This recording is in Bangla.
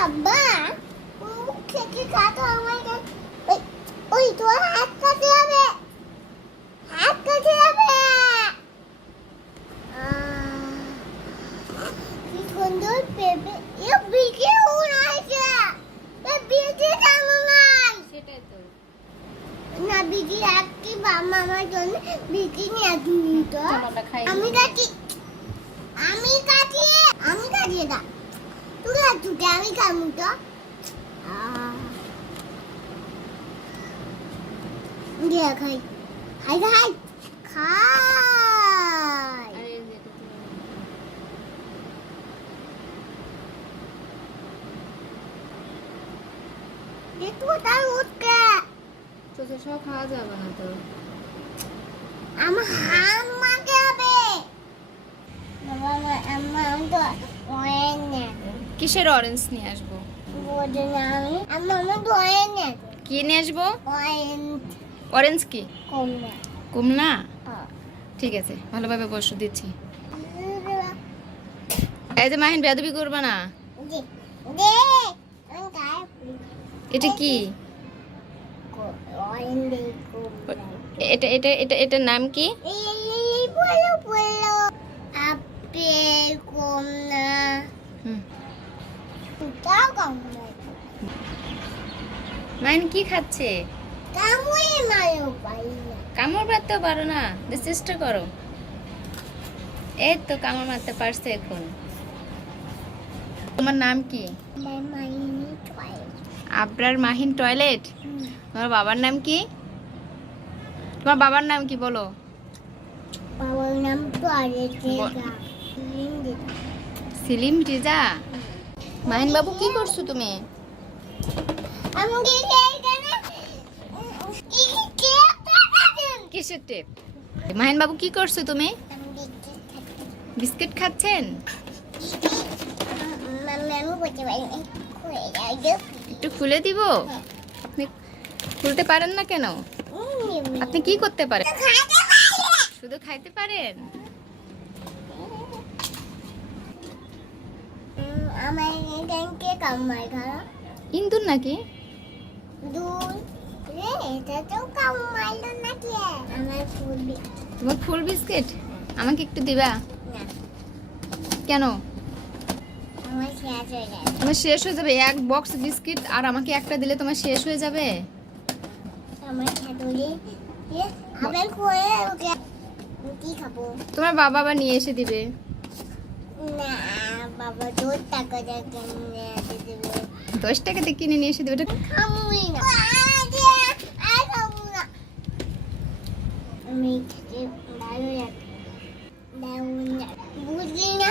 বাবা মুখ থেকে কাটো আমাকে ওই তোর হাত কাটে যাবে হাত কাটে যাবে কি সুন্দর পেঁপে এ বিকে উড়াইছে বিকে জানো না সেটাই তো। না বিকি রাখি বাবা আমার জন্য বিকি নিয়ে দিই তো চলো আমরা খাই। আমি কাটি দা তুই কাটুকে আমি খামু তো দিয়ে খাই খাই খাই খাই আরে যেটা তুমি দেখো তার উঠকে তো সব খাওয়া যাবে না তো। আমার হাত মাকে হবে বাবা আমার তো অয়েন না কিসের অরেঞ্জ নিয়ে আসবো? বড় না আমার তো অয়েন না কি নিয়ে আসবো? অয়েন অরেঞ্জ কি? কম না কমলা? ঠিক আছে, ভালোভাবে বসো, দিচ্ছি। এই যে মাহিন, বেয়াদবি করবে না। দে দে আমি গায়ে এটা কি? অয়েন দে এটার নাম কি? এই বলো বলো আপেল কমলা হুম। তাও কমলা মাহিন কি খাচ্ছে? কামড়ে মারো পাই না কামড় মারতে পারো না? চেষ্টা করো। এই তো কামড় মারতে পারছে এখন। তোমার নাম কি? মাইনি টয় আবরার মাহিন টয়লেট। তোমার বাবার নাম কি? তোমার বাবার নাম কি বলো? বাবার নাম টয়লেট সেলিম রিজা। মাহিন বাবু কি করছো তুমি? আমি এখানে কি কে টাকাছেন কিসের টেপ? মাহিন বাবু কি করছো তুমি? আমি দেখতে থাকি বিস্কিট খাচ্ছেন? মাম্মা আমি বলতে পারি না খুলে যাও একটু খুলে দিব? আপনি খুলতে পারেন না কেন? আপনি কি করতে পারেন? শুধু খাইতে পারেন? আমার এখানকে কামাই খাওয়া ইন্দুর নাকি? দুধ রে এটা তো কামাইলো নাকি আমার ফুল তোমার ফুল বিস্কিট আমাকে একটু দিবা? না কেন? আমার শেষ হয়ে গেছে তোমার শেষ হয়ে যাবে? এক বক্স বিস্কিট আর আমাকে একটা দিলে তোমার শেষ হয়ে যাবে? আমার খেতলে আবার করে ওকে কি খাবো তোমার বাবা আবার নিয়ে এসে দিবে। না বাবা 2 টাকা দিয়ে কিনে দেবে 10 টাকাতে কিনে নিয়ে এসে দেবে? এটা খামুই না আর খাবো না আমি খেতে ভালো লাগে বুঝলি না